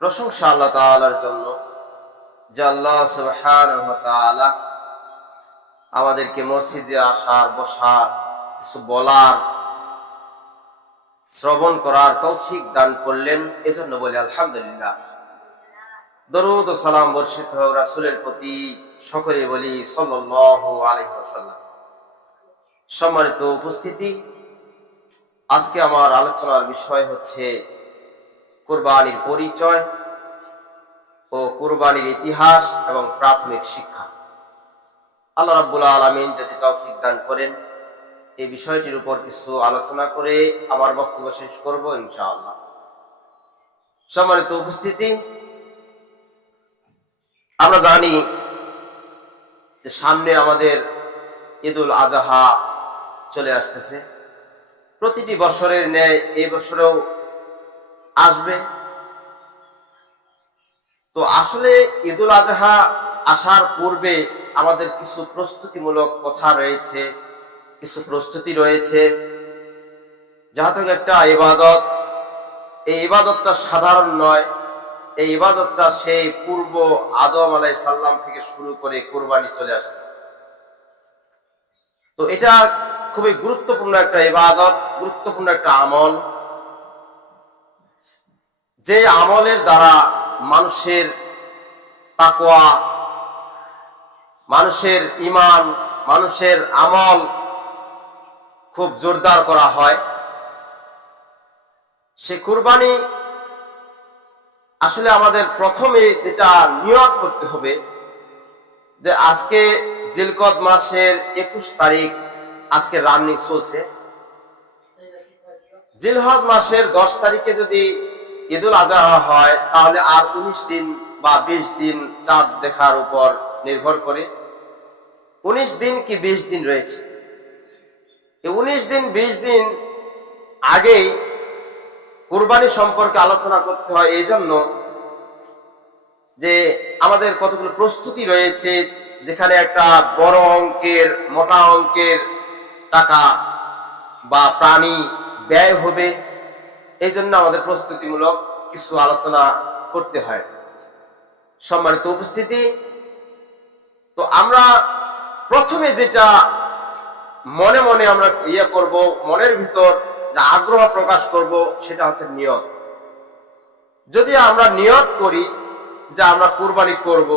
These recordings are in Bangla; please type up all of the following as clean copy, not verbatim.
প্রশংসা আল্লাহ তাআলার জন্য যে আল্লাহ সুবহানাহু ওয়া তাআলা আমাদেরকে মসজিদে আসার, বসার, কিছু বলার, শ্রবণ করার তৌফিক দান করলেন। এজন্য বলি আলহামদুলিল্লাহ। দরুদ ও সালাম বর্ষিত হোক রাসূলের প্রতি, সকলে বলি সাল্লাল্লাহু আলাইহি ওয়াসাল্লাম। সম্মানিত উপস্থিতি, আজকে আমার আলোচনার বিষয় হচ্ছে কুরবানির পরিচয় ও কুরবানির ইতিহাস এবং প্রাথমিক শিক্ষা। আল্লাহ রাব্বুল আলামিন যদি তৌফিক দান করেন, এই বিষয়টির উপর কিছু আলোচনা করে আমার বক্তব্য শেষ করব ইনশাআল্লাহ। সম্মানিত উপস্থিতি, আমরা জানি যে সামনে আমাদের ঈদুল আজহা চলে আসতেছে। প্রতিটি বছরের ন্যায় এই বছরেও আসবে। তো আসলে ঈদুল আজহা আসার পূর্বে আমাদের কিছু প্রস্তুতিমূলক কথা রয়েছে, কিছু প্রস্তুতি রয়েছে। যেহেতু একটা ইবাদত, এই ইবাদতটা সাধারণ নয়। এই ইবাদতটা সেই পূর্ব আদম আলাইহিস সালাম থেকে শুরু করে কুরবানি চলে আসতেছে। তো এটা খুবই গুরুত্বপূর্ণ একটা ইবাদত, গুরুত্বপূর্ণ একটা আমল, যে আমলের দ্বারা মানুষের তাকওয়া, মানুষের ঈমান, মানুষের আমল খুব জোরদার করা হয়। সে কুরবানি আসলে আমাদের প্রথমে যেটা নিয়ত করতে হবে যে আজকে জিলকদ মাসের 21 তারিখ, আজকে রানিং চলছে। জিলহজ মাসের 10 তারিখে যদি ঈদুল আজহা হয়, তাহলে আর 19 দিন বা 20 দিন চাঁদ দেখার উপর নির্ভর করে 19 দিন কি 20 দিন রয়েছে। এই 19 দিন 20 দিন আগেই কুরবানি সম্পর্কে আলোচনা করতে হয়, এই জন্য যে আমাদের কতগুলো প্রস্তুতি রয়েছে, যেখানে একটা বড় অঙ্কের, মোটা অঙ্কের টাকা বা প্রাণী ব্যয় হবে। এই জন্য আমাদের প্রস্তুতিমূলক কিছু আলোচনা করতে হয়। সম্মানিত উপস্থিতি, তো আমরা প্রথমে যেটা মনে মনে আমরা করব, মনের ভিতর যে আগ্রহ প্রকাশ করব, সেটা হচ্ছে নিয়ত। যদি আমরা নিয়ত করি যে আমরা কুরবানি করব,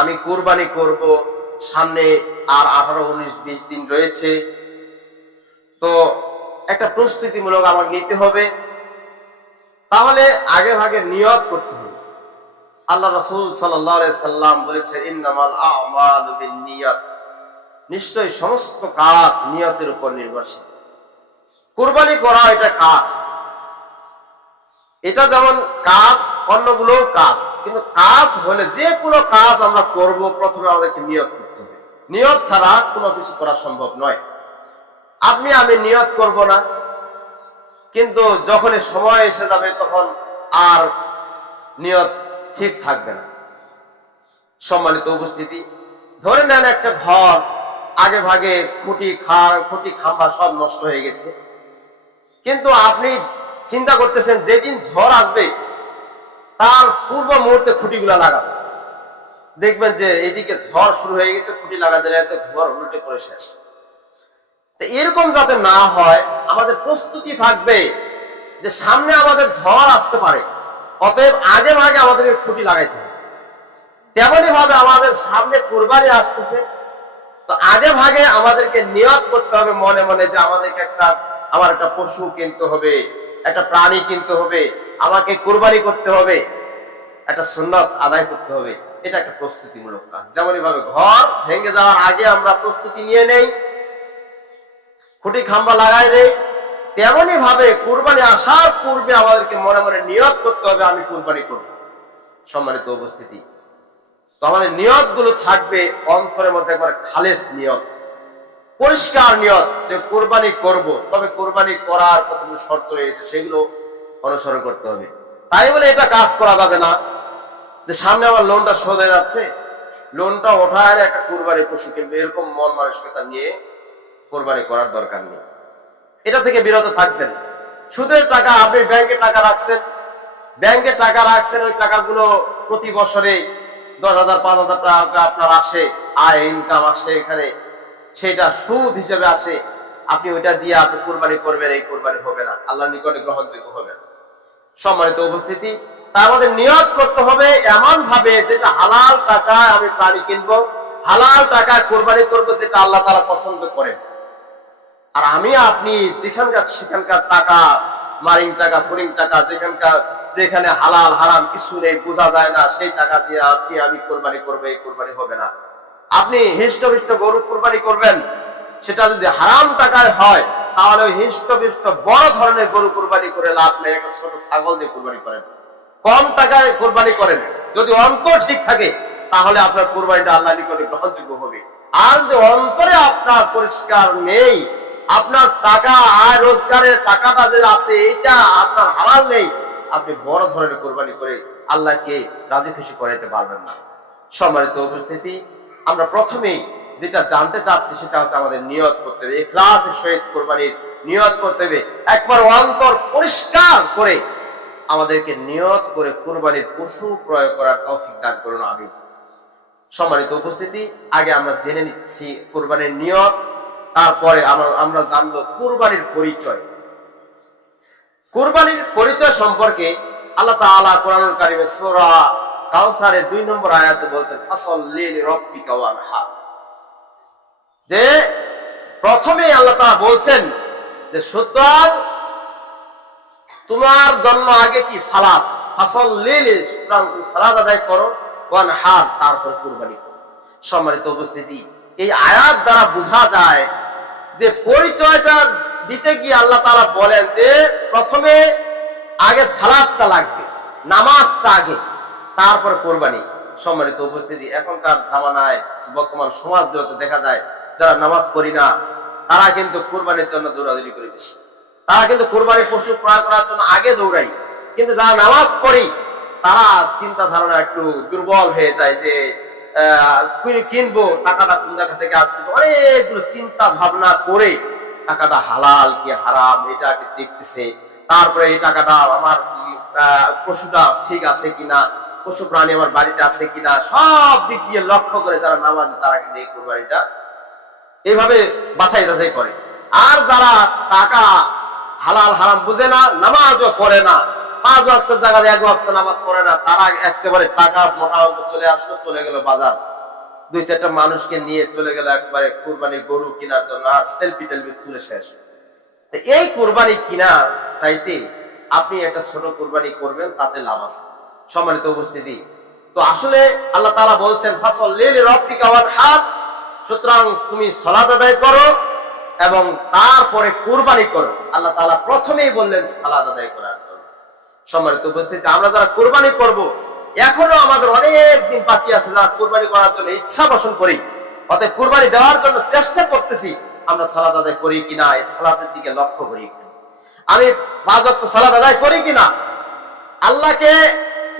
আমি কুরবানি করব, সামনে আর 18, 19, 20 দিন রয়েছে, তো একটা প্রস্তুতিমূলক আমার নিতে হবে। তাহলে আগে ভাগে নিয়ত করতে হবে। আল্লাহ রাসূল সাল্লাল্লাহু আলাইহি সাল্লাম বলেছেন, ইন্নামাল আ'মালু বিন্নিয়াত, নিশ্চয়ই সমস্ত কাজ নিয়তের উপর নির্ভরশীল। কুরবানি করা এটা কাজ, এটা যেমন কাজ, অন্যগুলো কাজ, কিন্তু কাজ হলে যে কোনো কাজ আমরা করব, প্রথমে আমাদেরকে নিয়ত করতে হবে। নিয়ত ছাড়া কোনো কিছু করা সম্ভব নয়। আমি নিয়ত করব না, কিন্তু যখন সময় এসে যাবে তখন আর নিয়ত ঠিক থাকবে না। সম্মানিত উপস্থিতি, ধরে নেন একটা ঘর আগে ভাগে খুঁটি খাম্বা সব নষ্ট হয়ে গেছে, কিন্তু আপনি চিন্তা করতেছেন যেদিন ঝড় আসবে তার পূর্ব মুহূর্তে খুঁটিগুলা লাগাবেন। দেখবেন যে এদিকে ঝড় শুরু হয়ে গেছে, খুঁটি লাগাতে লাগাতে ঘর উল্টে পড়ে শেষ। তো এরকম যাতে না হয়, আমাদের প্রস্তুতি থাকবে যে সামনে আমাদের ঝড় আসতে পারে, অতএব আগে ভাগে আমাদের খুঁটি লাগাইতে হবে। তেমনি ভাবে আমাদের সামনে কুরবানি আসতেছে, তো আগে ভাগে আমাদেরকে নিয়ত করতে হবে মনে মনে যে আমাদেরকে আমার একটা পশু কিনতে হবে, একটা প্রাণী কিনতে হবে, আমাকে কুরবানি করতে হবে, একটা সুন্নত আদায় করতে হবে। এটা একটা প্রস্তুতিমূলক কাজ। যেমনই ভাবে ঘর ভেঙে যাওয়ার আগে আমরা প্রস্তুতি নিয়ে নেই, খুঁটি খাম্বা লাগাই দেই, তেমনি ভাবে কুরবানি আসার পূর্বে আমাদেরকে মনে মনে নিয়ত করতে হবে আমি কুরবানি করব। সম্মানিত উপস্থিতি, তো আমাদের নিয়ত গুলো থাকবে অন্তরের মধ্যে একবার খালেস নিয়ত, পরিষ্কার নিয়ত যে কুরবানি করব। তবে কুরবানি করার কতগুলো শর্ত রয়েছে, সেগুলো অনুসরণ করতে হবে। তাই বলে এটা কাজ করা যাবে না যে সামনে আমার লোনটা শোধ হয়ে যাচ্ছে, লোনটা ওঠায় একটা কুরবানি পশু কিনবে, এরকম মন মানসিকতা নিয়ে কুরবানি করার দরকার নেই। এটা থেকে বিরত থাকবেন। সুদের টাকা, আপনি ব্যাংকে টাকা রাখছেন, ব্যাংকে টাকা রাখছেন, ওই টাকাগুলো প্রতি বছরে 10,000 5,000 টাকা আপনার আসে, আয় ইনকাম আসে এখানে, সেটা সুদ হিসেবে আসে। আপনি ওইটা দিয়ে আপনি কুরবানি করবেন, এই কুরবানি হবে না, আল্লাহর নিকটে গ্রহণযোগ্য হবে না। সম্মানিত উপস্থিতি, তা আমাদের নিয়ত করতে হবে এমন ভাবে যেটা হালাল টাকায় আমি প্রাণী কিনবো, হালাল টাকায় কুরবানি করবো, যেটা আল্লাহ তাআলা পছন্দ করেন। আর আমি আপনি যেখানকার সেখানকার টাকা, মারিং টাকা, ফরিং টাকা, যেখানে হালাল হারাম কিছু নেই, বোঝা যায় না, সেই টাকা দিয়ে আপনি আমি কোরবানি করবো, এই কোরবানি হবে না। আপনি হিষ্টপিষ্ট গরু কোরবানি করবেন, সেটা যদি হারাম টাকায় হয়, তাহলে ওই হিষ্টপিষ্ট বড় ধরনের গরু কোরবানি করে লাভ নেই। একটা ছোট ছাগল দিয়ে কোরবানি করেন, কম টাকায় কোরবানি করেন, যদি অন্তর ঠিক থাকে তাহলে আপনার কোরবানিটা আল্লাহর নিকটে গ্রহণযোগ্য হবে। আর যদি অন্তরে আপনার পরিষ্কার নেই, আপনার টাকা আয় রোজগারের টাকাটা যে আছে এইটা আপনার হালাল নেই, আপনি বড় ধরনের কোরবানি করে আল্লাহকে রাজি খুশি করাইতে পারবেন না। সম্মানিত উপস্থিতি, আমরা প্রথমেই যেটা জানতে চাচ্ছি সেটা হচ্ছে আমাদের নিয়ত করতে হবে, ইখলাসের সহিত কোরবানির নিয়ত করতে হবে। একবার অন্তর পরিষ্কার করে আমাদেরকে নিয়ত করে কোরবানির পশু ক্রয় করার তৌফিক দান করুন, আমিন। সম্মানিত উপস্থিতি, আগে আমরা জেনে নিচ্ছি কোরবানির নিয়ত, তারপরে আমরা জানবো কুরবানির পরিচয়। কুরবানির পরিচয় সম্পর্কে আল্লাহ তাআলা কোরআনুল কারীমে সূরা কাউসারের 2 নম্বর আয়াতে বলছেন, ফাসাল্লি লিরাব্বিকা ওয়ানহার। যে প্রথমেই আল্লাহ তাআলা বলছেন যে সুতরাং তোমার জন্য আগে কি সালাত, ফাসাল্লি, সুতরাং তুমি সালাত আদায় করো, ওয়ানহার, তারপর কুরবানি করো। সম্মানিত উপস্থিতি, এই আয়াত দ্বারা বোঝা যায় যে পরিচয়টা দিতে গিয়ে আল্লাহ তাআলা বলেন যে প্রথমে আগে সালাতটা লাগবে, নামাজটা আগে, তারপর কোরবানি। সম্মানিত উপস্থিতি, এখনকার জামানায় বর্তমান সমাজগুলোতে দেখা যায় যারা নামাজ পড়ি না তারা কিন্তু কোরবানির জন্য দৌড়াদৌড়ি করে বেশি, তারা কিন্তু কোরবানির পশু ক্রয় করার জন্য আগে দৌড়াই। কিন্তু যারা নামাজ পড়ি তারা চিন্তা ধারণা একটু দুর্বল হয়ে যায় যে কিনবো, টাকাটা কোন জায়গা থেকে আসতেছে, অনেকগুলো চিন্তা ভাবনা করে টাকাটা হালাল কি হারাম এটা দেখতেছে। তারপরে এই টাকাটা আমার পশুটা ঠিক আছে কিনা, পশু প্রাণী আমার বাড়িতে আছে কিনা, সব দিক দিয়ে লক্ষ্য করে যারা নামাজে তারা কিন্তু এই কোরবানিটা এইভাবে বাছাই যাচাই করে। আর যারা টাকা হালাল হারাম বুঝে না, নামাজও পড়ে না, 5 ওয়াক্ত জায়গায় 1 ওয়াক্ত নামাজ পড়ে না, তারা একেবারে টাকা মোটা অঙ্ক চলে আসলো, চলে গেল বাজার, 2-4টা মানুষকে নিয়ে চলে গেল একবারে কুরবানির গরু কেনার জন্য, আর সেলফি টেলফি তুলে শেষ। এই কুরবানি কিনা চাইতে আপনি একটা ছোট কুরবানি করবেন, তাতে লাভ আছে। সম্মানিত উপস্থিতি, তো আসলে আল্লাহ তাআলা বলছেন ফাসাল্লি লিরাব্বিকা ওয়ানহার, সুতরাং তুমি সালাত আদায় করো এবং তারপরে কুরবানি করো। আল্লাহ তাআলা প্রথমেই বললেন সালাত আদায় করার জন্য। সম্মানিত উপস্থিতি, আমরা যারা কুরবানি করব, এখনো আমাদের অনেক দিন বাকি আছে, যারা কুরবানি করার জন্য ইচ্ছা পোষণ করি, অতএব কুরবানি দেওয়ার জন্য চেষ্টা করতেছি, আমরা সালাত আদায় করি কিনা এই সালাতের দিকে লক্ষ্য করি। আমি 5 ওয়াক্ত সালাত আদায় করি কিনা, আল্লাহকে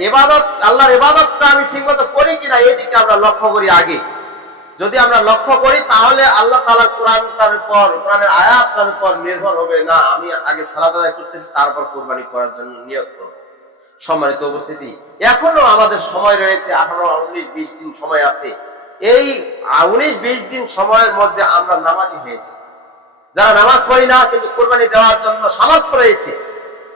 ইবাদত, আল্লাহর ইবাদতটা আমি ঠিকমতো করি কিনা, এই দিকে আমরা লক্ষ্য করি আগে। যদি আমরা লক্ষ্য করি তাহলে আল্লাহ তাআলা কোরআনটার উপর, কোরআনের আয়াতটার উপর নির্ভর হবে না আমি আগে সালাত আদায় করতেছি তারপর কুরবানি করার জন্য নিয়ত করব। সম্মানিত উপস্থিতি, এখনো আমাদের সময় রয়েছে, 18, 19, 20 দিন সময় আছে। এই 19-20 দিন সময়ের মধ্যে আমরা নামাজি হয়েছি। যারা নামাজ পড়ি না কিন্তু কুরবানি দেওয়ার জন্য সামর্থ্য রয়েছে,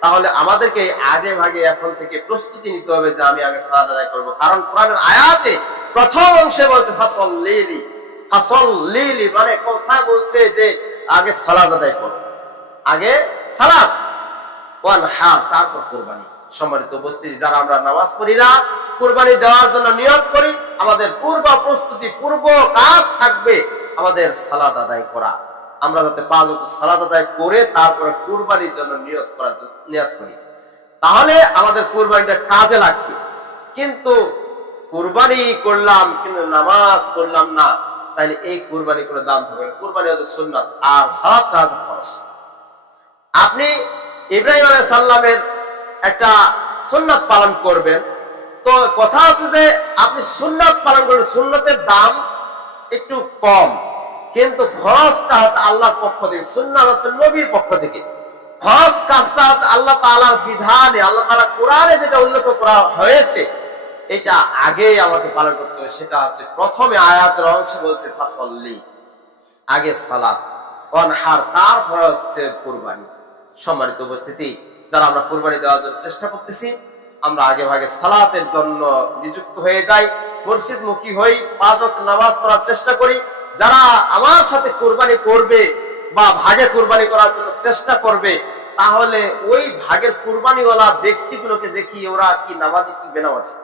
তাহলে আমাদেরকে আগে ভাগে এখন থেকে প্রস্তুতি নিতে হবে যে আমি আগে সালাত আদায় করব। কারণ কোরআনের আয়াতে প্রথম অংশে বলছে ফাসাল্লি, ফাসাল্লি মানে কথা বলছে যে আগে সালাত আদায় করো, আগে সালাত, ওয়ানহার, তারপর কুরবানি। সম্মানিত উপস্থিতি, যারা আমরা নামাজ পড়ি না, কুরবানি দেওয়ার জন্য নিয়ত করি, আমাদের পূর্ব প্রস্তুতি, পূর্ব কাজ থাকবে আমাদের সালাত আদায় করা। আমরা যাতে 5 ওয়াক্ত সালাত আদায় করে তারপরে কুরবানির জন্য নিয়ত করি, তাহলে আমাদের কুরবানিটা কাজে লাগবে। কিন্তু কুরবানি করলাম কিন্তু নামাজ পড়লাম না, তাহলে এই কুরবানি কোনো দাম হবে না। কুরবানি হচ্ছে সুন্নাত আর সালাতটা হচ্ছে ফরজ। আপনি ইব্রাহিম আলাইহিস সালামের একটা সুন্নাত পালন করবেন, তো কথা হচ্ছে যে আপনি সুন্নাত পালন করবেন, সুন্নাতের দাম একটু কম, কিন্তু ফরজটা হচ্ছে আল্লাহর পক্ষ থেকে, সুন্নাত হচ্ছে নবীর পক্ষ থেকে। হজ কাজটা হচ্ছে আল্লাহ তাআলার বিধানে, আল্লাহ তাআলা কোরআনে যেটা উল্লেখ করা হয়েছে এটা আগেই আমাকে পালন করতে হবে। সেটা হচ্ছে প্রথমে আয়াতের অংশে বলছে ফাসল্লি, আগে সালাত, ওয়ানহার, তারপরে হচ্ছে কুরবানি। সম্মানিত উপস্থিতি, যারা আমরা কুরবানি দেওয়ার জন্য চেষ্টা করতেছি, আমরা আগে ভাগে সালাতের জন্য নিযুক্ত হয়ে যাই, মসজিদমুখী হই, 5 ওয়াক্ত নামাজ পড়ার চেষ্টা করি। যারা আমার সাথে কুরবানি করবে বা ভাগে কুরবানি করার জন্য চেষ্টা করবে, তাহলে ওই ভাগের কুরবানিওয়ালা ব্যক্তিগুলোকে দেখি ওরা কি নামাজি কি বেনামাজি।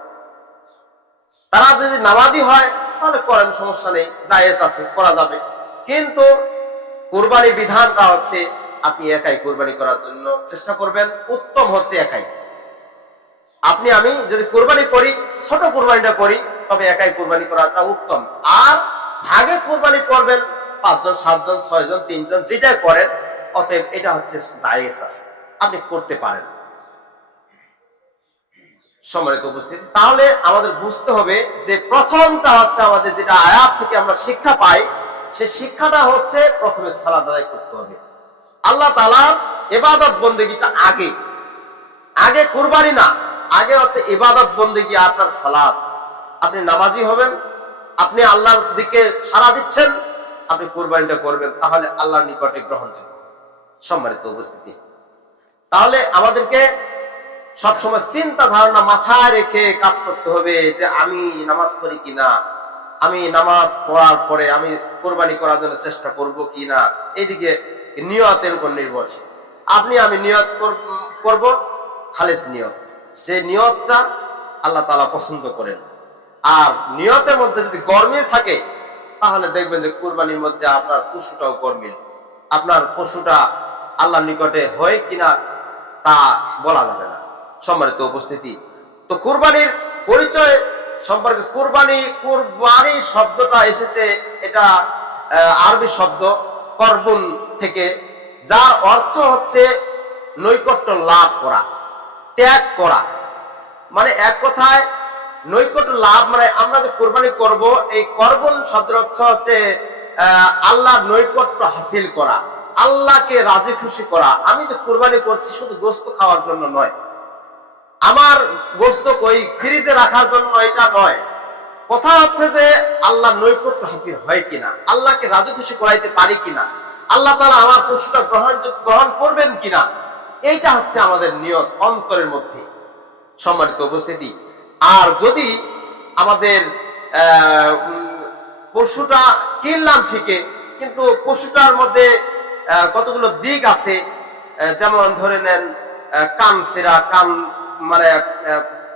তারা যদি নামাজি হয় তাহলে করেন, সমস্যা নেই, জায়েজ আছে, করা যাবে। কিন্তু কুরবানির বিধানটা হচ্ছে আপনি একাই কুরবানি করার জন্য চেষ্টা করবেন। উত্তম হচ্ছে একাই। আপনি আমি যদি কুরবানি করি, ছোট কুরবানিটা করি, তবে একাই কুরবানি করাটা উত্তম। আর ভাগে কুরবানি করবেন 5 জন 7 জন 6 জন 3 জন যেটাই করেন, অতএব এটা হচ্ছে জায়েজ আছে, আপনি করতে পারেন। সম্মানিত উপস্থিতি, তাহলে আমাদের বুঝতে হবে যে প্রথমটা হচ্ছে আমাদের যেটা আয়াত থেকে আমরা শিক্ষা পাই, সেই শিক্ষাটা হচ্ছে প্রথমে সালাত আদায় করতে হবে। আল্লাহ তাআলার ইবাদত বন্দেগীটা আগে, আগে কুরবানি না, আগে হচ্ছে ইবাদত বন্দেগী, আপনার সালাত। আপনি নামাজি হবেন, আপনি আল্লাহর দিকে সাড়া দিচ্ছেন, আপনি কুরবানিটা করবেন, তাহলে আল্লাহর নিকটে গ্রহণযোগ্য। সম্মানিত উপস্থিতি, তাহলে আমাদেরকে সবসময় চিন্তা ধারণা মাথায় রেখে কাজ করতে হবে যে আমি নামাজ পড়ি কিনা, আমি নামাজ পড়ার পরে আমি কোরবানি করার জন্য চেষ্টা করব কিনা, এইদিকে নিয়তের উপর নির্ভরশীল। আপনি আমি নিয়ত করব, খালেস নিয়ত, সেই নিয়তটা আল্লাহ তাআলা পছন্দ করেন। আর নিয়তের মধ্যে যদি গরমিল থাকে, তাহলে দেখবেন যে কুরবানির মধ্যে আপনার পশুটাও গরমিল, আপনার পশুটা আল্লাহর নিকটে হয় কিনা তা বলা যাবে না। সম্মানিত উপস্থিতি, তো কুরবানির পরিচয় সম্পর্কে, কুরবানি শব্দটা এসেছে, এটা আরবি শব্দ করবুন থেকে, যার অর্থ হচ্ছে নৈকট্য লাভ করা, ত্যাগ করা। মানে এক কথায় নৈকট্য লাভ, মানে আমরা যে কুরবানি করব, এই করবুন শব্দের অর্থ হচ্ছে আল্লাহর নৈকট্য হাসিল করা, আল্লাহকে রাজি খুশি করা। আমি যে কুরবানি করছি শুধু গোশত খাওয়ার জন্য নয়, আমার গোশত ওই ফ্রিজে রাখার জন্য এটা নয়। কথা হচ্ছে যে আল্লাহ নৈকট্য হাসিল হয় কিনা, আল্লাহকে রাজি খুশি করাইতে পারি কিনা, আল্লাহ তাআলা আমার পশুটা গ্রহণ করবেন কিনা, এইটা হচ্ছে আমাদের নিয়ত অন্তরের মধ্যে। সম্মানিত উপস্থিতি, আর যদি আমাদের পশুটা কিনলাম ঠিকই, কিন্তু পশুটার মধ্যে কতগুলো দিক আছে, যেমন ধরে নেন কান ছেঁড়া, কান মানে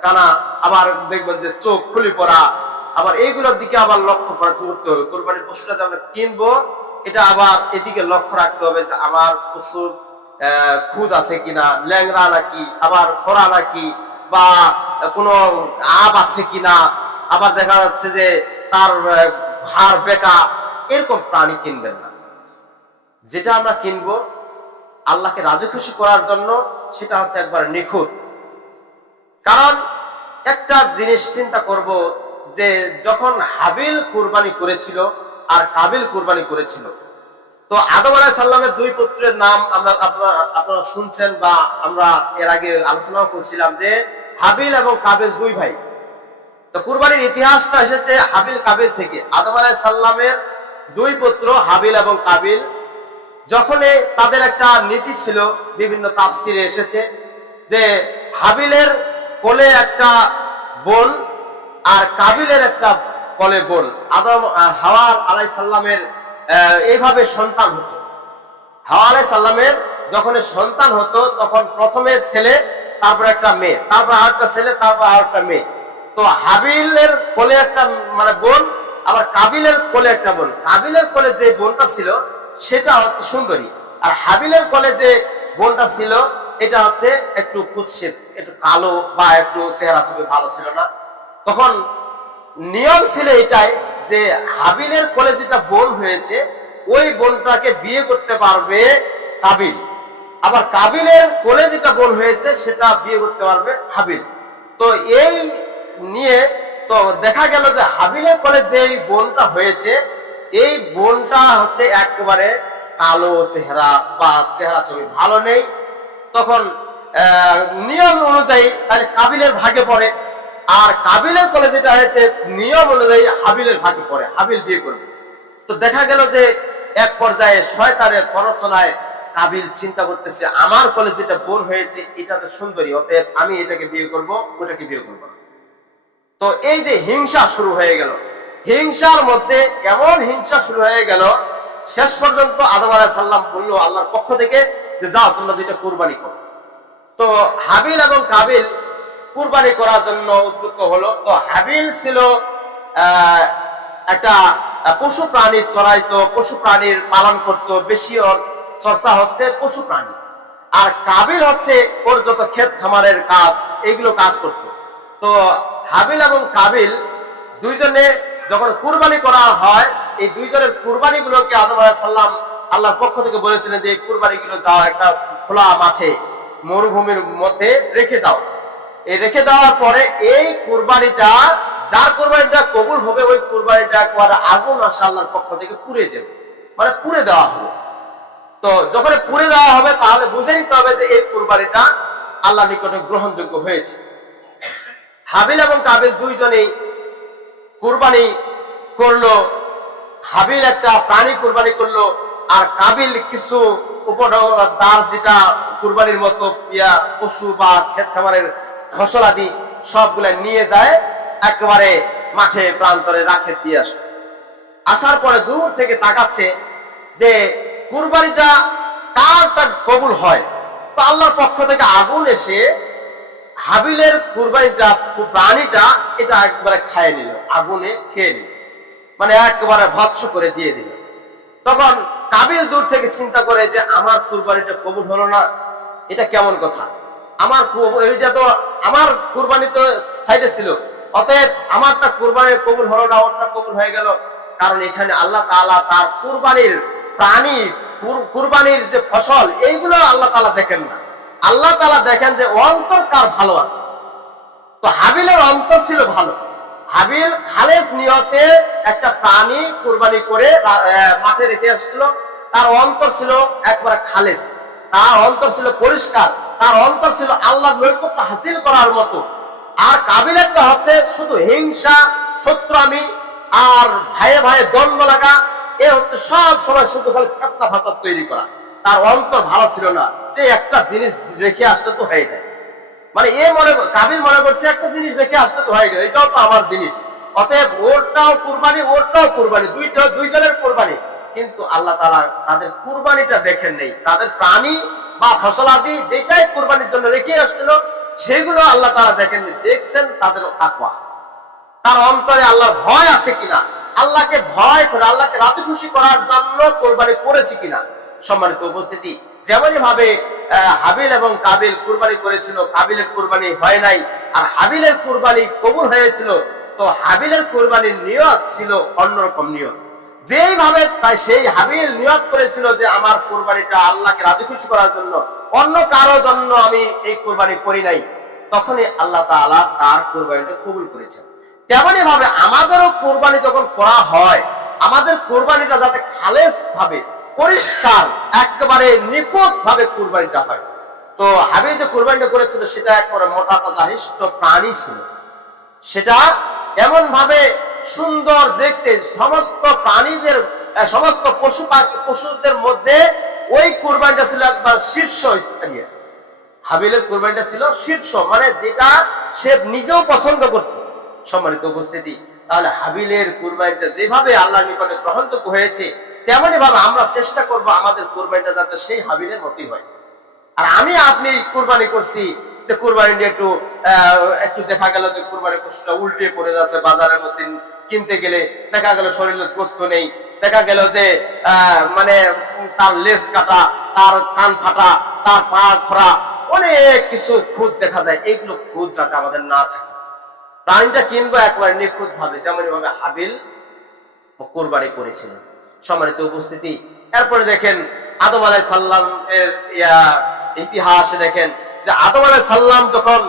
কানা, আবার দেখবেন যে চোখ খুলি পড়া, আবার এইগুলোর দিকে আবার লক্ষ্য করতে হবে। কোরবানির পশুটা যে আমরা কিনবো, এটা আবার এদিকে লক্ষ্য রাখতে হবে যে আমার পশুর খুদ আছে কিনা, ল্যাংড়া নাকি, আবার খরা নাকি, বা কোনো আব আছে কিনা, আবার দেখা যাচ্ছে যে তার হাড় বেটা, এরকম প্রাণী কিনবেন না। যেটা আমরা কিনবো আল্লাহকে রাজি খুশি করার জন্য, সেটা হচ্ছে একবার নিখুঁত। কারণ একটা জিনিস চিন্তা করব যে যখন হাবিল কুরবানি করেছিল আর কাবিল কুরবানি করেছিল, তো আদম আলাইহিস সালামের 2 পুত্রের নাম আপনারা শুনছেন, বা আমরা এর আগে আলোচনাও করছিলাম যে হাবিল এবং কাবিল 2 ভাই। তো কুরবানির ইতিহাসটা এসেছে হাবিল কাবিল থেকে। আদম আলাইহিস সালামের 2 পুত্র হাবিল এবং কাবিল, যখন তাদের একটা নীতি ছিল, বিভিন্ন তাফসিরে এসেছে যে হাবিলের কোলে একটা বোন আর কাবিলের একটা কোলে বোন। আদম হাওয়া আলাইহিস সালামের এইভাবে সন্তান হতো। হাওয়া আলাইহিস সালামের যখন সন্তান হতো, তখন প্রথমে ছেলে, তারপর একটা মেয়ে, তারপর আরেকটা ছেলে, তারপর আরেকটা মেয়ে। তো হাবিলের কোলে একটা মানে বোন, আবার কাবিলের কোলে একটা বোন। কাবিলের কোলে যে বোনটা ছিল সেটা হচ্ছে সুন্দরী, আর হাবিলের কোলে যে বোনটা ছিল এটা হচ্ছে একটু কুৎসিত, একটু কালো, বা একটু চেহারা ছবি ভালো ছিল না। তখন নিয়ম ছিল এটাই যে হাবিলের কোলে যেটা বোন হয়েছে, ওই বোনটাকে বিয়ে করতে পারবে কাবিল, আবার কাবিলের কোলে যেটা বোন হয়েছে সেটা বিয়ে করতে পারবে হাবিল। তো এই নিয়ে তো দেখা গেল যে হাবিলের কোলে যে বোনটা হয়েছে, এই বোনটা হচ্ছে একেবারে কালো চেহারা, বা চেহারা ছবি ভালো নেই, তখন নিয়ম অনুযায়ী তাহলে কাবিলের ভাগে পড়ে, আর কাবিলের কোলে যেটা হয়েছে নিয়ম অনুযায়ী হাবিলের ভাগে পড়ে, হাবিল বিয়ে করবে। তো দেখা গেল যে এক পর্যায়ে শয়তানের প্ররোচনায় কাবিল চিন্তা করতেছে আমার কোলে যেটা বোন হয়েছে এটা তো সুন্দরী, অতএব আমি এটাকে বিয়ে করব, ওটাকে বিয়ে করবো না। তো এই যে হিংসা শুরু হয়ে গেল, হিংসার মধ্যে এমন হিংসা শুরু হয়ে গেল, শেষ পর্যন্ত আদম আলাইহিস সালাম বললো আল্লাহর পক্ষ থেকে যে যাও তোমরা দুইটা কুরবানি করো। তো হাবিল এবং কাবিল কুরবানি করার জন্য উদ্যুক্ত হলো। তো হাবিল ছিল একটা পশু প্রাণী চড়াইতো, পশু প্রাণীর পালন করত, বেশি ওর চর্চা হচ্ছে পশু প্রাণী। আর কাবিল হচ্ছে ওর যত ক্ষেত খামারের কাজ, এইগুলো কাজ করত। তো হাবিল এবং কাবিল দুইজনে যখন কুরবানি করা হয়, এই দুইজনের কুরবানি গুলোকে আদম আলাইহিস সালাম আল্লাহর পক্ষ থেকে বলেছিলেন যে এই কুরবানি গুলো যাও একটা খোলা মাঠে মরুভূমির মধ্যে রেখে দাও। এই রেখে দেওয়ার পরে এই কুরবানিটা, যার কুরবানিটা কবুল হবে ওই কুরবানিটা একবার আগুন আসে আল্লাহর পক্ষ থেকে পুড়ে দেবে, মানে পুড়ে দেওয়া হবে। তো যখন পুড়ে দেওয়া হবে তাহলে বুঝে নিতে হবে যে এই কুরবানিটা আল্লাহর নিকটে গ্রহণযোগ্য হয়েছে। হাবিল এবং কাবিল দুইজনেই কুরবানি করলো। হাবিল একটা প্রাণী কুরবানি করলো, আর কাবিল কিছু উপদার যেটা কুরবানির মতো পশু বা ক্ষেত খামারের ফসল আদি সবগুলা নিয়ে যায় একেবারে মাঠে প্রান্তরে রাখে দিয়ে আসে। আসার পরে দূর থেকে তাকাচ্ছে যে কুরবানিটা কারটা কবুল হয়। তো আল্লাহর পক্ষ থেকে আগুন এসে হাবিলের কুরবানিটা, প্রাণীটা এটা একবারে খায় নিল, আগুনে খেয়ে নিল, মানে একেবারে ভৎস করে দিয়ে দিল। তখন কাবিল দূর থেকে চিন্তা করে যে আমার কুরবানিটা কবুল হলো না, এটা কেমন কথা, আমার এটা তো আমার কুরবানি তো সাইডে ছিল, অতএব আমারটা কুরবানি কবুল হলো না, ওরটা কবুল হয়ে গেল। কারণ এখানে আল্লাহ তাআলা তার কুরবানির প্রাণী, কুরবানির যে ফসল, এইগুলো আল্লাহ তাআলা দেখেন না। আল্লাহ তাআলা দেখেন যে অন্তর কার ভালো আছে। তো হাবিলের অন্তর ছিল ভালো। হাবিল খালেস নিয়তে একটা প্রাণী কুরবানি করে মাঠে রেখে আসছিল, তার অন্তর ছিল একবারে খালেস, তার অন্তর ছিল পরিষ্কার, তার অন্তর ছিল আল্লাহর নৈকট্য হাসিল করার মতো। আর কাবিলেরটা হচ্ছে শুধু হিংসা, শত্রুতামি আর ভাইয়ে ভাইয়ে দ্বন্দ্ব লাগা, এ হচ্ছে সব সময় শুধু খালি ফেতনা ফাসাদ তৈরি করা। তার অন্তর ভালো ছিল না, যে একটা জিনিস রেখে আসলে তো হয়ে যায়, মানে কাবিল মনে করছে একটা জিনিস রেখে আসলে তো হয়ে গেল, এটাও তো আমার জিনিস, অতএব ওরটাও কুরবানি, ওরটাও কুরবানি, দুইজনের কুরবানি। কিন্তু আল্লাহ তাআলা তাদের কুরবানিটা দেখেন নেই, তাদের প্রাণী বা ফসল আদি যেটাই কুরবানির জন্য রেখে আসছিল সেগুলো আল্লাহ তাআলা দেখেননি, দেখছেন তাদের তাকওয়া, তার অন্তরে আল্লাহর ভয় আছে কিনা, আল্লাহকে ভয় করে আল্লাহকে রাজি খুশি করার জন্য কুরবানি করেছে কিনা। সম্মানিত উপস্থিতি, যেমনই ভাবে হাবিল এবং কাবিল কুরবানি করেছিল, কাবিলের কুরবানি হয় নাই, আর হাবিলের কুরবানি কবুল হয়েছিল। তো হাবিলের কুরবানির নিয়ত ছিল অন্যরকম নিয়ত, যেইভাবে তাই সেই হাবিল নিয়ত করেছিল যে আমার কুরবানিটা আল্লাহকে রাজি খুশি করার জন্য, অন্য কারো জন্য আমি এই কুরবানি করি নাই, তখনই আল্লাহ তাআলা তার কুরবানিটা কবুল করেছেন। তেমনি ভাবে আমাদেরও কুরবানি যখন করা হয়, আমাদের কুরবানিটা যাতে খালেস ভাবে, পরিষ্কার, একেবারে নিখুঁত ভাবে কুরবানিটা হয়। তো হাবিল যে কুরবানিটা করেছিল সেটা একেবারে মোটা তাজা হিষ্ট প্রাণী ছিল, সেটা এমন ভাবে সুন্দর দেখতে, সমস্ত প্রাণীদের, সমস্ত পশুদের মধ্যে ওই কুরবানিটা ছিল একবার শীর্ষ স্থানীয়। হাবিলের কুরবানিটা ছিল শীর্ষ, মানে যেটা সে নিজেও পছন্দ করত। সম্মানিত উপস্থিতি, তাহলে হাবিলের কুরবানিটা যেভাবে আল্লাহর নিকটে গ্রহণযোগ্য হয়েছে, তেমনি ভাবে আমরা চেষ্টা করব আমাদের কুরবানিটা যাতে সেই হাবিলের মতোই হয়। আর আমি আপনি কুরবানি করছি, যে কুরবানি একটু দেখা গেল যে কুরবানি পশুটা উল্টে পড়ে যাচ্ছে, বাজারের মধ্যে কিনতে গেলে দেখা গেল শরীরের গোস্ত নেই, দেখা গেল যে মানে তার লেজ কাটা, তার কান ফাটা, তার পা খোরা, অনেক কিছু খুঁত দেখা যায়। এইগুলো খুঁত যাতে আমাদের না থাকে, প্রাণীটা কিনবো একবারে নিখুঁত ভাবে, যেমন ভাবে হাবিল কুরবানি করেছিল। সম্মানিত উপস্থিতি, এরপরে দেখেন আদম আলাইহিস সালাম এর ইতিহাসে দেখেন যে আদম আলাইহিস সালাম যখন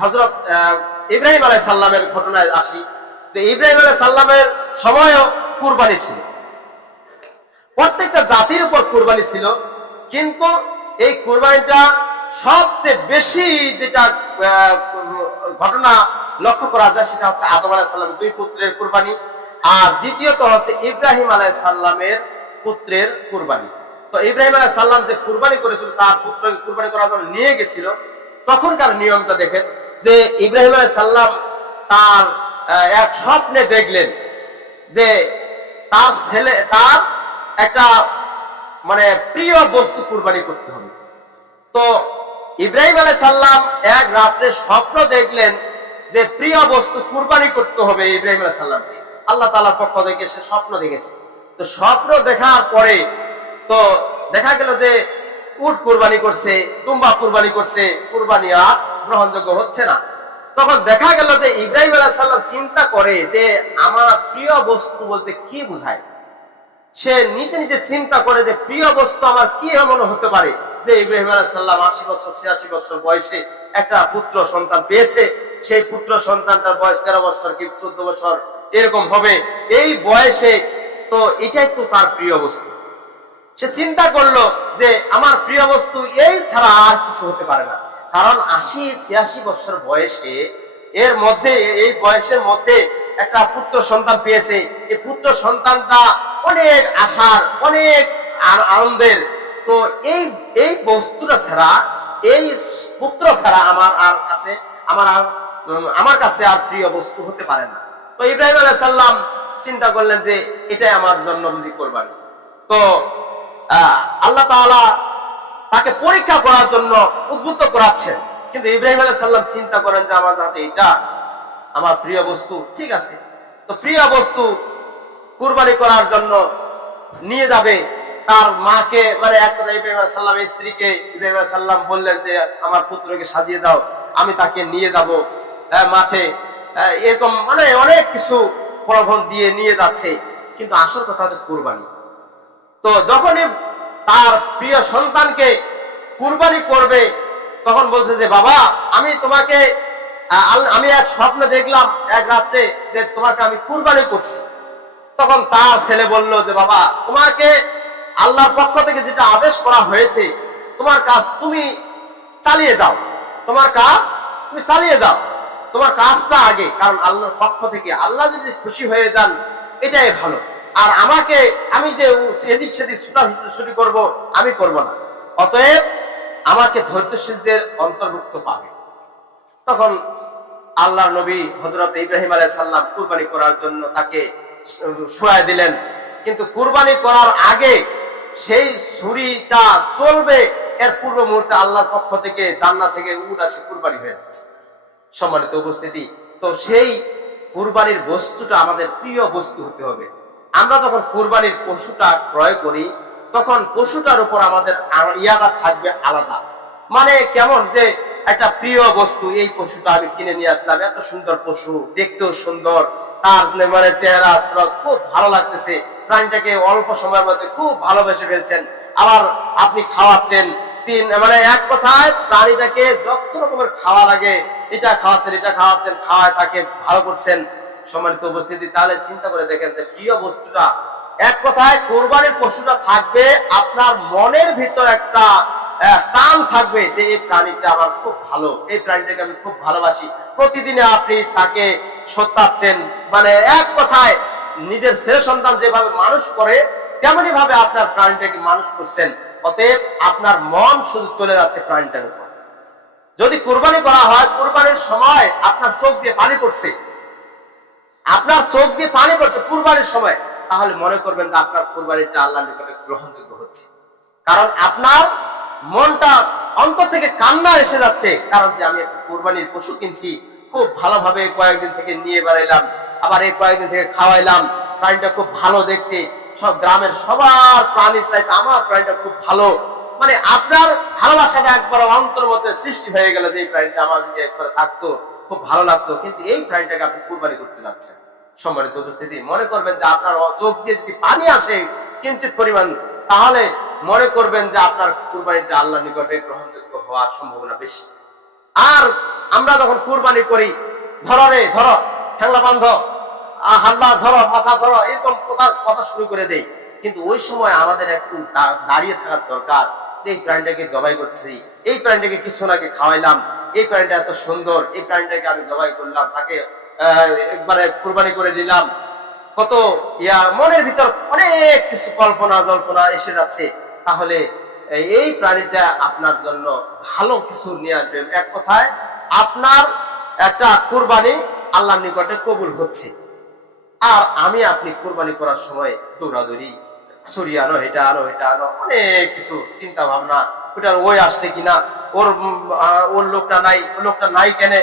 হযরত ইব্রাহিম আলাইহিস সালামের ঘটনায় আসি, যে ইব্রাহিম আলাইহিস সালামের সময়ও কুরবানি ছিল, প্রত্যেকটা জাতির উপর কুরবানি ছিল, কিন্তু এই কুরবানিটা সবচেয়ে বেশি যেটা ঘটনা লক্ষ্য করা যায় সেটা হচ্ছে আদম আলাইহিস সালামের দুই পুত্রের কুরবানি, আর দ্বিতীয়ত হচ্ছে ইব্রাহিম আলাইহিস সালামের পুত্রের কুরবানি। তো ইব্রাহিম আলাইহিস সালাম যে কুরবানি করেছিল, তার পুত্রকে কুরবানি করার জন্য নিয়ে গেছিল, তখনকার নিয়মটা দেখেন যে ইব্রাহিম আলাইহিস সালাম তার এক স্বপ্নে দেখলেন যে তার ছেলে তার একটা মানে প্রিয় বস্তু কুরবানি করতে হবে। তো ইব্রাহিম আলাইহিস সালাম এক রাত্রে স্বপ্ন দেখলেন যে প্রিয় বস্তু কুরবানি করতে হবে ইব্রাহিম আলাইহিস সালামকে। আল্লাহ তাআলার পক্ষ থেকে সে স্বপ্ন দেখেছে। তো স্বপ্ন দেখার পরে তো দেখা গেল যে উট কুরবানি করছে, দুম্বা কুরবানি করছে, কুরবানি আর গ্রহণযোগ্য হচ্ছে না। তখন দেখা গেল যে ইব্রাহিম আলাইহিস সালাম চিন্তা করে যে আমার প্রিয় বস্তু বলতে কি বোঝায়। সে নিজে নিজে চিন্তা করে যে প্রিয় বস্তু আমার কি এমন হতে পারে যে ইব্রাহিম আলাইহিস সালাম ৮০ বছর ৮৬ বছর বয়সে একটা পুত্র সন্তান পেয়েছে, সেই পুত্র সন্তানটার বয়স ১৩ বছর কি ১৪ বছর এরকম হবে, এই বয়সে তো এটাই তো তার প্রিয় বস্তু। সে চিন্তা করলো যে আমার প্রিয় বস্তু এই ছাড়া আর কিছু হতে পারে না, কারণ ৮০-৮৬ বছর বয়সে এর মধ্যে এই বয়সের মধ্যে একটা পুত্র সন্তান পেয়েছে। এই পুত্র সন্তানটা অনেক আশার, অনেক আনন্দের। তো এই বস্তুটা ছাড়া, এই পুত্র ছাড়া আমার কাছে আর প্রিয় বস্তু হতে পারে না। তো ইব্রাহিম আলাইহিস সালাম চিন্তা করলেন যে এটাই আমার জন্য বুঝি কুরবানি। তো আল্লাহ তাআলা তাকে পরীক্ষা করার জন্য উদ্বুদ্ধ করাচ্ছেন, কিন্তু ইব্রাহিম আলাইহিস সালাম চিন্তা করেন যে আমার হাতে এটা আমার প্রিয় বস্তু, ঠিক আছে। তো প্রিয় বস্তু কুরবানি করার জন্য নিয়ে যাবে তার মাকে, মানে এক কথা ইব্রাহিম আলাইহিস সালামের স্ত্রীকে ইব্রাহিম আলাইহিস সালাম বললেন যে আমার পুত্রকে সাজিয়ে দাও, আমি তাকে নিয়ে যাব মাঠে। এরকম মানে অনেক কিছু প্রলোভন দিয়ে নিয়ে যাচ্ছে, কিন্তু আসল কথা হচ্ছে কুরবানি। তো যখনই তার প্রিয় সন্তানকে কুরবানি করবে তখন বলছে যে বাবা আমি এক স্বপ্নে দেখলাম এক রাতে যে তোমাকে আমি কুরবানি করছি। তখন তার ছেলে বলল যে বাবা, তোমাকে আল্লাহর পক্ষ থেকে যেটা আদেশ করা হয়েছে তোমার কাজ তুমি চালিয়ে যাও, তোমার কাজ তুমি চালিয়ে যাও, তোমার কাজটা আগে, কারণ আল্লাহর পক্ষ থেকে আল্লাহ যদি খুশি হয়ে যান এটাই ভালো। আর আমি যে এদিক সেদিক ছুটাছুটি করবো আমি করব না, অতএব আমাকে ধৈর্যশীলদের অন্তর্ভুক্ত পাবে। তখন আল্লাহর নবী হযরত ইব্রাহিম আলাইহিস সালাম কুরবানি করার জন্য তাকে শোয়া দিলেন, কিন্তু কুরবানি করার আগে সেই ছুরিটা চলবে এর পূর্ব মুহূর্তে আল্লাহর পক্ষ থেকে জান্নাত থেকে উট আসে কুরবানি হয়ে যাচ্ছে। সম্মানিত উপস্থিতি, তো সেই কুরবানির বস্তুটা আমাদের প্রিয় বস্তু হতে হবে। আমরা যখন কুরবানির পশুটা ক্রয় করি তখন পশুটার উপর আমাদের ইয়াটা থাকবে আলাদা। মানে কেমন যে একটা প্রিয় বস্তু, এই পশুটা আমি কিনে নিয়ে আসলাম, এত সুন্দর পশু, দেখতেও সুন্দর, তার মানে চেহারা সুরত খুব ভালো লাগতেছে, প্রাণীটাকে অল্প সময়ের মধ্যে খুব ভালোবেসে ফেলছেন, আবার আপনি খাওয়াচ্ছেন, মানে এক কথায় প্রাণীটাকে যত রকমের খাওয়া লাগে এটা খাওয়াচ্ছেন, খাওয়ায় তাকে ভালো করছেন। সম্মানিত উপস্থিতি, তাহলে চিন্তা করে দেখেন যে প্রিয় বস্তুটা, এক কথায় কোরবানির পশুটা থাকবে আপনার মনের ভিতর একটা টান থাকবে যে এই প্রাণীটা আমার খুব ভালো, এই প্রাণীটাকে আমি খুব ভালোবাসি। প্রতিদিনে আপনি তাকে সত্যাচ্ছেন, মানে এক কথায় নিজের ছেলে সন্তান যেভাবে মানুষ করে তেমনি ভাবে আপনার প্রাণীটাকে মানুষ করছেন। অতএব আপনার মন শুধু চলে যাচ্ছে প্রাণীটার উপর। যদি কুরবানি করা হয়, কুরবানির সময় আপনার চোখ দিয়ে পানি পড়ছে, কুরবানির সময়, তাহলে মনে করবেন যে আপনার কুরবানিটা আল্লাহর নিকটে গ্রহণযোগ্য হচ্ছে, কারণ আপনার মনটা অন্তর থেকে কান্না এসে যাচ্ছে, কারণ যে আমি একটা কুরবানির পশু কিনছি, খুব ভালোভাবে কয়েকদিন থেকে নিয়ে বেড়াইলাম, আবার এই কয়েকদিন থেকে খাওয়াইলাম, প্রাণীটা খুব ভালো দেখতে, সব গ্রামের সবার প্রাণীর চাইতে আমার প্রাণীটা খুব ভালো, মানে আপনার ভালোবাসাটা একবার অন্তর মধ্যে সৃষ্টি হয়ে গেল যে এই প্রাণীটা আমার যদি একবার থাকতো খুব ভালো লাগতো, কিন্তু এই প্রাণীটাকে আপনি কুরবানি করতে যাচ্ছেন। সম্মানিত উপস্থিতি, মনে করবেন যে আপনার চোখ দিয়ে যদি পানি আসে কিঞ্চিত পরিমাণ, তাহলে মনে করবেন যে আপনার কুরবানিটা আল্লাহর নিকটে গ্রহণযোগ্য হওয়ার সম্ভাবনা বেশি। আর আমরা যখন কুরবানি করি, ধরো ঠ্যাংলা বান্ধ, হাল্লা ধরো, মাথা ধরো, এরকম কথা শুরু করে দেই, কিন্তু ওই সময় আমাদের একটু দাঁড়িয়ে থাকার দরকার যে এই প্রাণীটাকে জবাই করছি, এই প্রাণীটাকে কিছু আগে খাওয়াইলাম, এই প্রাণীটা এত সুন্দর, এই প্রাণীটাকে আমি জবাই করলাম, তাকে একবারে কুরবানি করে দিলাম, কত মনের ভিতর অনেক কিছু কল্পনা জল্পনা এসে যাচ্ছে, তাহলে এই প্রাণীটা আপনার জন্য ভালো কিছু নিয়ে আসবে। এক কথায় আপনার একটা কুরবানি আল্লাহর নিকটে কবুল হচ্ছে। আর আমি আপনি কুরবানি করার সময় দৌড়াদৌড়ি, ছুরি আনো, এটা আনো, এটা আনো, অনেক কিছু চিন্তা ভাবনা, ওটার ওই আসছে কিনা, ওর লোকটা নাই, ওর লোকটা নাই কেনে,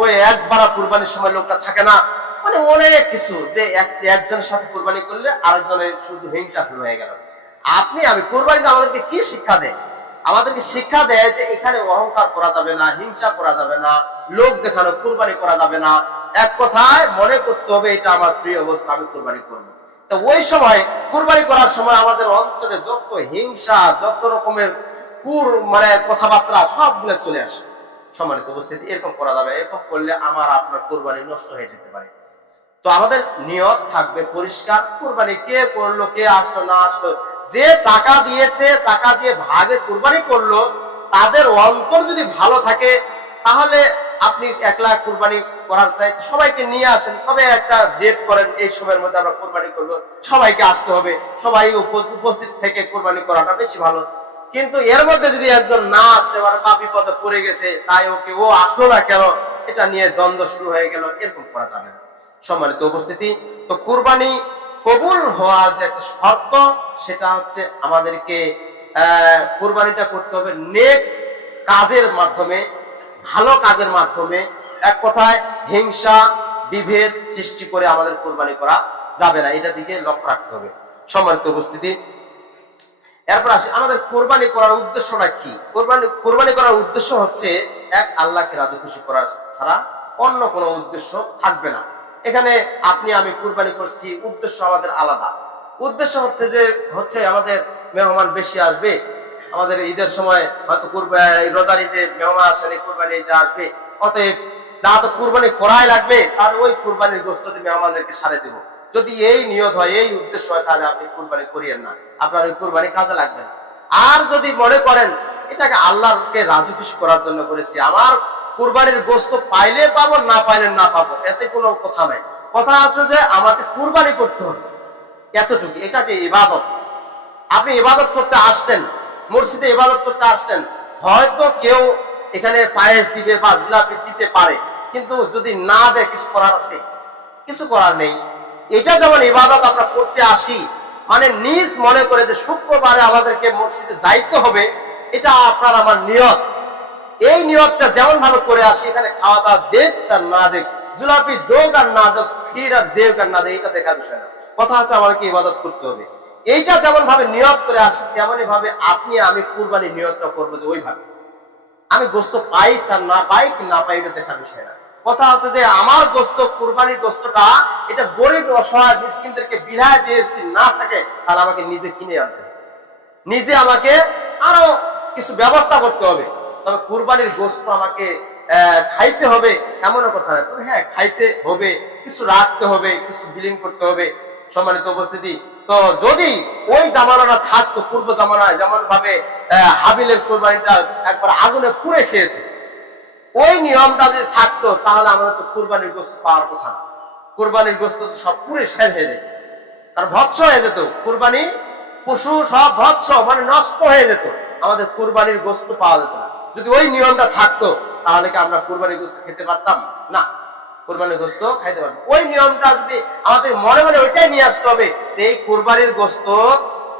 ওই একবার কুরবানির সময় লোকটা থাকে না, মানে অনেক কিছু, যে একজনের সাথে কুরবানি করলে আরেকজনের শুধু হিংসা শুরু হয়ে গেল। আপনি আমি কুরবানিটা আমাদেরকে কি শিক্ষা দেয়? আমাদেরকে শিক্ষা দেয় যে এখানে অহংকার করা যাবে না, হিংসা করা যাবে না, লোক দেখানো কুরবানি করা যাবে না। এক কথায় মনে করতে হবে এটা আমার প্রিয় বস্তু, আমি কুরবানি করবো। তো ওই সময় কুরবানি করার সময় আমাদের অন্তরে যত হিংসা, যত রকমের মানে কথাবার্তা সবগুলো চলে আসে। সম্মানিত উপস্থিতি, এরকম করা যাবে, এরকম করলে আমার আপনার কুরবানি নষ্ট হয়ে যেতে পারে। তো আমাদের নিয়ত থাকবে পরিষ্কার। কুরবানি কে করলো, কে আসলো না আসলো, যে টাকা দিয়েছে, টাকা দিয়ে ভাগে কুরবানি করলো, তাদের অন্তর যদি ভালো থাকে, তাহলে আপনি একলা কুরবানি করার চাই সবাইকে নিয়ে আসেন, তবে একটা ডেট করেন, এই সময়ের মধ্যে আমরা কুরবানি করব, সবাইকে আসতে হবে, সবাই উপস্থিত থেকে কুরবানি করাটা বেশি ভালো। কিন্তু এর মধ্যে যদি একজন না আসতে পারে বা বিপদে পড়ে গেছে, তাই ওকে ও আসলো না কেন, এটা নিয়ে দ্বন্দ্ব শুরু হয়ে গেল, এরকম করা যাবে না। সম্মানিত উপস্থিতি, তো কুরবানি কবুল হওয়ার যে একটা শর্ত, সেটা হচ্ছে আমাদেরকে কুরবানিটা করতে হবে নেক কাজের মাধ্যমে, ভালো কাজের মাধ্যমে। এক কথায় হিংসা বিভেদ সৃষ্টি করে আমাদের কুরবানি করা যাবে না, এটা দিকে লক্ষ্য রাখতে হবে। সম্মানিত উপস্থিতি, এরপর আসি আমাদের কোরবানি করার উদ্দেশ্যটা কি। কোরবানি করার উদ্দেশ্য হচ্ছে এক আল্লাহকে রাজি খুশি করা ছাড়া অন্য কোনো উদ্দেশ্য থাকবে না। এখানে আপনি আমি কুরবানি করছি, উদ্দেশ্য আমাদের আলাদা। উদ্দেশ্য হচ্ছে আমাদের মেহমান বেশি আসবে, আমাদের ঈদের সময় হয়তো রোজার ঈদে মেহমান আসেনি, কুরবানি ঈদে আসবে, অতএব যা তো কুরবানি করাই লাগবে, তার ওই কুরবানির গোশত মেহমানদেরকে সারে দেবো। যদি এই নিয়ত হয়, এই উদ্দেশ্য হয়, তাহলে আপনি কুরবানি করিয়েন না, আপনার ওই কুরবানি কাজে লাগবে না। আর যদি মনে করেন এটাকে আল্লাহকে রাজি খুশি করার জন্য করেছি, আমার কুরবানির গোশত পাইলে পাবো, না পাইলে না পাবো, এতে কোনো কথা নাই। কথা আছে যে আমাকে কুরবানি করতে হবে, এতটুকু, এটাকে ইবাদত। আপনি ইবাদত করতে আসছেন, মসজিদে ইবাদত করতে আসছেন, হয়তো কেউ এখানে পায়েস দিবে বা জিলাপি দিতে পারে, কিন্তু যদি না দেয় কিছু করার আছে? কিছু করার নেই। এটা যেমন ইবাদত আমরা করতে আসি, মানে নিজ মনে করে যে শুক্রবারে আমাদেরকে মসজিদে যাইতে হবে, এটা আপনার আমার নিয়ত। এই নিয়তটা যেমন ভাবে করে আসি, এখানে খাওয়া দাওয়া দেখ আর না দেখ, জিলাপি দোক আর না দেখ, ক্ষীর আর দেখ আর না দেখ, এটা দেখার বিষয় না। কথা হচ্ছে আমাদেরকে ইবাদত করতে হবে। এইটা যেমন ভাবে নিয়ত করে আসি, তেমনই ভাবে আপনি আমি কুরবানি নিয়তটা করবো, যে ওইভাবে আমি গোস্ত পাই আর না পাই, কি না পাই, এটা দেখার বিষয় না। কথা হচ্ছে যে আমার গোস্ত, কুরবানির গোস্তটা, এটা গরিব অসহায় মিসকিনদেরকে বিলায় দিয়ে যদি না থাকে, তাহলে আমাকে নিজে কিনে আনতে হবে, নিজে আমাকে আরো কিছু ব্যবস্থা করতে হবে। তবে কুরবানির গোস্ত আমাকে খাইতে হবে এমনও কথা না, তবে হ্যাঁ খাইতে হবে, কিছু রাখতে হবে, কিছু বিলীন করতে হবে। সম্মানিত উপস্থিতি, তো যদি ওই জামানাটা থাকতো, পূর্ব জামানায় যেমন ভাবে হাবিলের কুরবানিটা একবার আগুনে পুড়ে খেয়েছে, ওই নিয়মটা যদি থাকতো, তাহলে আমাদের তো কুরবানির গোস্ত পাওয়ার কথা না। কুরবানির গোস্ত তো সব পুড়ে শেষ হয়ে যেত, কারণ ভৎস হয়ে যেত, কুরবানি পশু সব ভৎস মানে নষ্ট হয়ে যেত, আমাদের কুরবানির গোস্ত পাওয়া যেত না। যদি ওই নিয়মটা থাকতো, তাহলে কি আমরা কুরবানির গোস্ত খেতে পারতাম না? কুরবানির গোস্ত খাইতে পারতাম। ওই নিয়মটা যদি আমাদের মনে মনে ওইটাই নিয়ে আসতে হবে, এই কুরবানির গোস্ত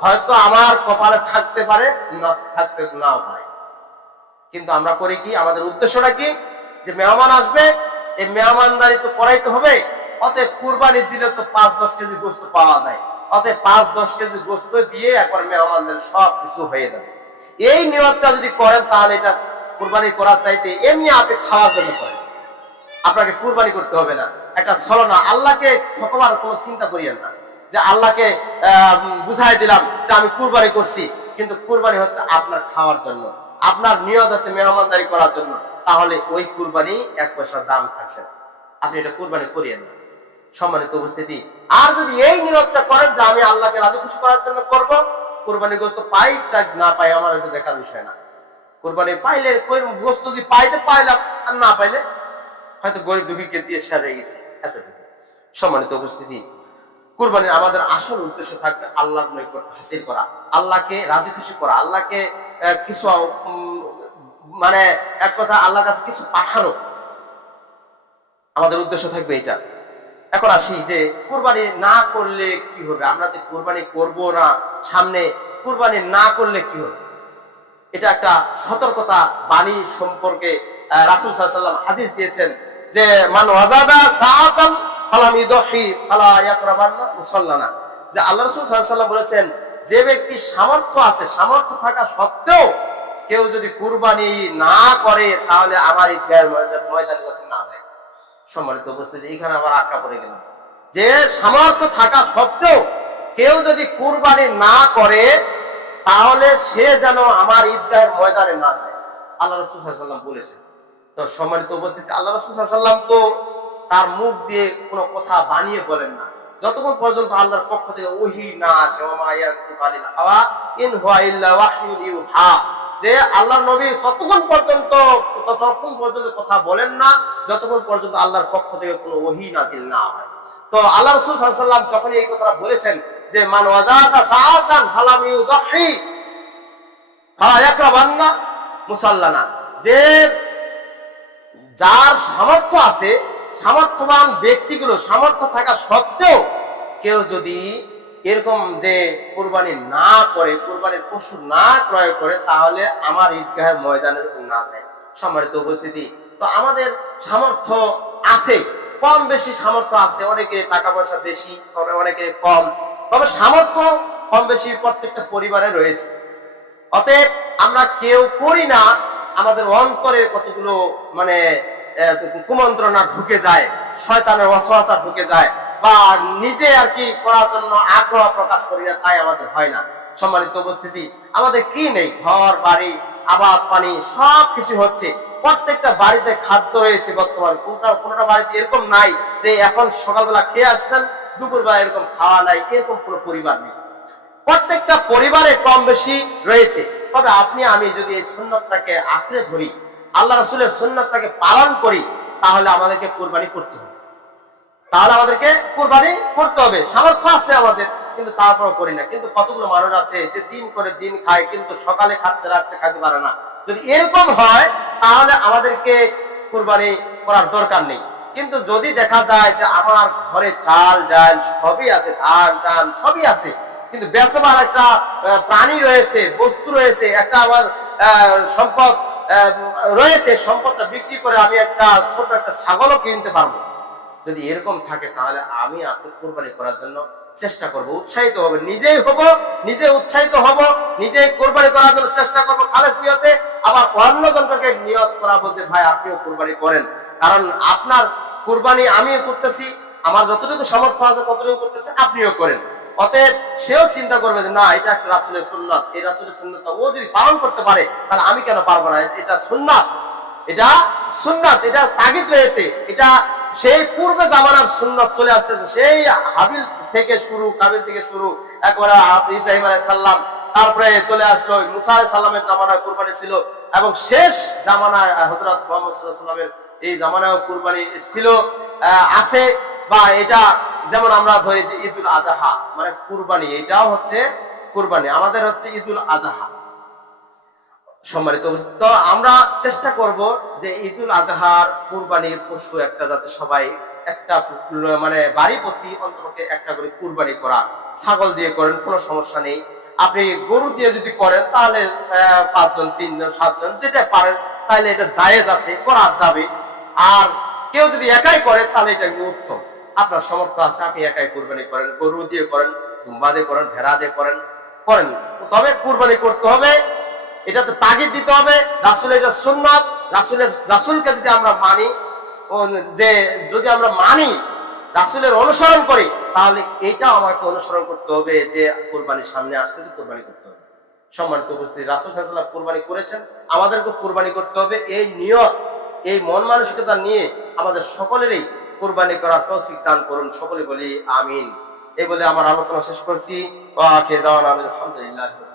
হয়তো আমার কপালে থাকতে পারে, না থাকতে নাও পারে, কিন্তু আমরা করি কি, আমাদের উদ্দেশ্যটা কি, যে মেহমান আসবে, এই মেহমানদারি তো করাইতে হবে, অতএব কুরবানি দিলে তো 5-10 কেজি গোস্ত পাওয়া যায়, অতএব 5-10 কেজি গোস্ত দিয়ে একবার মেহমানদের সব কিছু হয়ে যাবে। এই নিয়তটা যদি করেন, তাহলে এটা কুরবানি করার চাইতে এমনি আপনি খাওয়ার জন্য করেন, আপনাকে কুরবানি করতে হবে না। একটা ছলনা, আল্লাহকে ঠকবার কোনো চিন্তা করিয়েন না, যে আল্লাহকে বুঝাই দিলাম যে আমি কুরবানি করছি, কিন্তু কুরবানি হচ্ছে আপনার খাওয়ার জন্য, আপনার নিয়ত হচ্ছে মেহমানদারি করার জন্য, তাহলে ওই কুরবানি 1 পয়সার দাম থাকছে, আপনি এটা কুরবানি করিয়েন না। সম্মানিত উপস্থিতি, আর যদি এই নিয়তটা করেন যে আমি আল্লাহকে রাজি খুশি করার জন্য করব, কুরবানি গোস্ত পাই চাক না পাই আমার এটা দেখার বিষয় না। কুরবানি পাইলে গোস্ত যদি পাইতে পাইলাম, আর না পাইলে হয়তো গরিব দুঃখীকে দিয়ে সেরে গেছে, এতটুকু। সম্মানিত উপস্থিতি, কুরবানির আমাদের আসল উদ্দেশ্য থাকবে আল্লাহর নৈকট্য হাসিল করা, আল্লাহকে রাজি খুশি করা, আল্লাহকে কিছু মানে এক কথা আল্লাহর কাছে কিছু পাঠানো, আমাদের উদ্দেশ্য থাকবে এটা। এখন আসি যে কুরবানি না করলে কি হবে, আমরা যে কুরবানি করব না সামনে, কুরবানি না করলে কি হবে, এটা একটা সতর্কতা বাণী সম্পর্কে রাসূল সাল্লাল্লাহু আলাইহি ওয়াসাল্লাম হাদিস দিয়েছেন যে মান ওয়াজাদা সাআতান ফালাম ইদহি ফালা ইয়াকরাবান্না মুসাল্লানা, যে আল্লাহ রাসূল সাল্লাল্লাহু আলাইহি ওয়াসাল্লাম বলেছেন যে ব্যক্তি সামর্থ্য আছে, সামর্থ্য থাকা সত্ত্বেও কেউ যদি কুরবানি না করে তাহলে আমার ঈদগাহের ময়দানে যাতে না যায়। সম্মানিত উপস্থিতি, এখানে আবার আটকা পড়ে গেলাম যে সামর্থ্য থাকা সত্ত্বেও কেউ যদি কুরবানি না করে তাহলে সে যেন আমার ঈদগাহের ময়দানে না যায়, আল্লাহ রাসূল সাল্লাল্লাহু আলাইহি ওয়াসাল্লাম বলেছেন। তো সম্মানিত উপস্থিতি, আল্লাহ রাসূল সাল্লাল্লাহু আলাইহি ওয়াসাল্লাম তো তার মুখ দিয়ে কোনো কথা বানিয়ে বলেন না, যতক্ষণ পর্যন্ত আল্লাহর পক্ষ থেকে ওহী না আসে, ওমা ইয়ানতিকু আনিল হাওয়া ইন হুয়া ইল্লা ওয়াহয়ুন ইউহা, যে আল্লাহর নবী ততক্ষণ পর্যন্ত কথা বলেন না যতক্ষণ পর্যন্ত আল্লাহর পক্ষ থেকে কোনো ওহী নাযিল না হয়। তো আল্লাহ রাসূল সাল্লাল্লাহু আলাইহি ওয়াসাল্লাম যখন এই কথাটা বলেছেন যে মান ওয়াজাদা সাআতান ফালাম ইউদহি ফালা ইয়াকরাবান্না মুসাল্লানা, যে যার সামর্থ্য আছে, সামর্থ্যবান ব্যক্তিগুলো সামর্থ্য থাকা সত্ত্বেও কেউ যদি এরকম যে কুরবানি না করে, কুরবানির পশু না ক্রয় করে, তাহলে আমার ঈদগাহের ময়দানে যদি না যায়। সম্মানিত উপস্থিতি, তো আমাদের সামর্থ্য আছে, কম বেশি সামর্থ্য আছে, অনেকে টাকা পয়সা বেশি, অনেকে কম, তবে সামর্থ্য কম বেশি প্রত্যেকটা পরিবারে রয়েছে। অতএব আমরা কেউ করি না, আমাদের অন্তরে কতগুলো মানে কুমন্ত্রণা ঢুকে যায়, শয়তানের ওয়াসওয়াসা ঢুকে যায়, বা নিজে আর কি করার জন্য আগ্রহ প্রকাশ করি না, তাই আমাদের হয় না। সম্মানিত উপস্থিতি, আমাদের কি নেই, ঘর বাড়ি আবাদ পানি সব কিছু হচ্ছে, প্রত্যেকটা বাড়িতে খাদ্য রয়েছে বর্তমানে, কোনটা বাড়িতে এরকম নাই যে এখন সকালবেলা খেয়ে আসছেন দুপুরবেলা এরকম খাওয়া নাই, এরকম কোনো পরিবার নেই, প্রত্যেকটা পরিবারে কম বেশি রয়েছে। তবে আপনি আমি যদি এই সুন্নতটাকে আঁকড়ে ধরি, আল্লাহ রাসূলের সুন্নতটাকে পালন করি, তাহলে আমাদেরকে কুরবানি করতে হবে, সামর্থ্য আছে আমাদের, কিন্তু তারপরও করি না। কিন্তু কতগুলো মানুষ আছে যে দিন করে দিন খায়, কিন্তু সকালে খাচ্ছে রাত্রে খাইতে পারে না। যদি এরকম হয় তাহলে আমাদেরকে কুরবানি করার দরকার নেই। কিন্তু যদি দেখা যায় যে আমার ঘরে চাল ডাল সবই আছে, ধান টান সবই আছে, কিন্তু বেচবার একটা প্রাণী রয়েছে, বস্তু রয়েছে, একটা আমার সম্পদ রয়েছে, সম্পদটা বিক্রি করে আমি একটা ছোট একটা ছাগলও কিনতে পারবো, যদি এরকম থাকে তাহলে আমি আপনি কুরবানি করার জন্য চেষ্টা করব, উৎসাহিত হবে, নিজে উৎসাহিত হব, নিজেই কুরবানি করার জন্য চেষ্টা করব খালেস নিয়তে। আবার অন্যজনকে নিয়ত করাবো যে ভাই আপনিও কুরবানি করেন, কারণ আপনার কুরবানি আমিও করতেছি, আমার যতটুকু সামর্থ্য আছে ততটুকু করতেছি, আপনিও করেন। অতএব সেও চিন্তা করবে যে না, এটা একটা রাসূলের সুন্নাত, এই রাসূলের সুন্নাতটা ও যদি পালন করতে পারে তাহলে আমি কেন পারবো না, এটা সুন্নাত, এটা তাগিদ রয়েছে, এটা সেই পূর্বে জামানার সুন্নাত চলে আসতেছে, সেই হাবিল থেকে শুরু, কাবিল থেকে শুরু, একবারে ইব্রাহিম আলাইহিস সালাম, তারপরে চলে আসলো মুসা আলাইহিস সালামের জামানায় কুরবানি ছিল, এবং শেষ জামানায় হযরত মুহাম্মদ সাল্লাল্লাহু আলাইহি ওয়াসাল্লামের এই জামানায় কুরবানি ছিল, আছে। বা এটা যেমন আমরা ধরি যে ঈদুল আজহা মানে কুরবানি, এটাও হচ্ছে কুরবানি, আমাদের হচ্ছে ঈদুল আজহা। সম্মানিত, তো আমরা চেষ্টা করব যে ঈদুল আজহার কুরবানির পশু একটা যাতে সবাই একটা মানে বাড়ি প্রতি অন্তত একটা করে কুরবানি করা, ছাগল দিয়ে করেন কোনো সমস্যা নেই, আপনি গরু দিয়ে যদি করেন তাহলে 5 জন 3 জন 7 জন যেটা পারেন তাহলে এটা জায়েজ আছে, করা যাবে। আর কেউ যদি একাই করে তাহলে এটা উত্তম, আপনার সামর্থ্য আছে আপনি একাই কুরবানি করেন, গরু দিয়ে করেন, দুম্বা দিয়ে করেন, ভেড়া দিয়ে করেন, তবে কুরবানি করতে হবে, এটাতে তাগিদ দিতে হবে। রাসূলের এটা সুন্নাত, রাসূলকে যদি আমরা মানি, যে যদি আমরা মানি রাসূলের অনুসরণ করি, তাহলে এইটা আমাকে অনুসরণ করতে হবে যে কুরবানির সামনে আসতেছে, কুরবানি করতে হবে। সম্মানিত উপস্থিতি, রাসূল সাল্লাল্লাহু আলাইহি ওয়াসাল্লাম কুরবানি করেছেন, আমাদেরকে কুরবানি করতে হবে। এই নিয়ত, এই মন মানসিকতা নিয়ে আমাদের সকলেরই কুরবানি করার তৌফিক দান করুন, সকলে বলি আমিন। এই বলে আমার আলোচনা শেষ করছি। ওয়া আখিরু দাওয়ানা আলহামদুলিল্লাহ।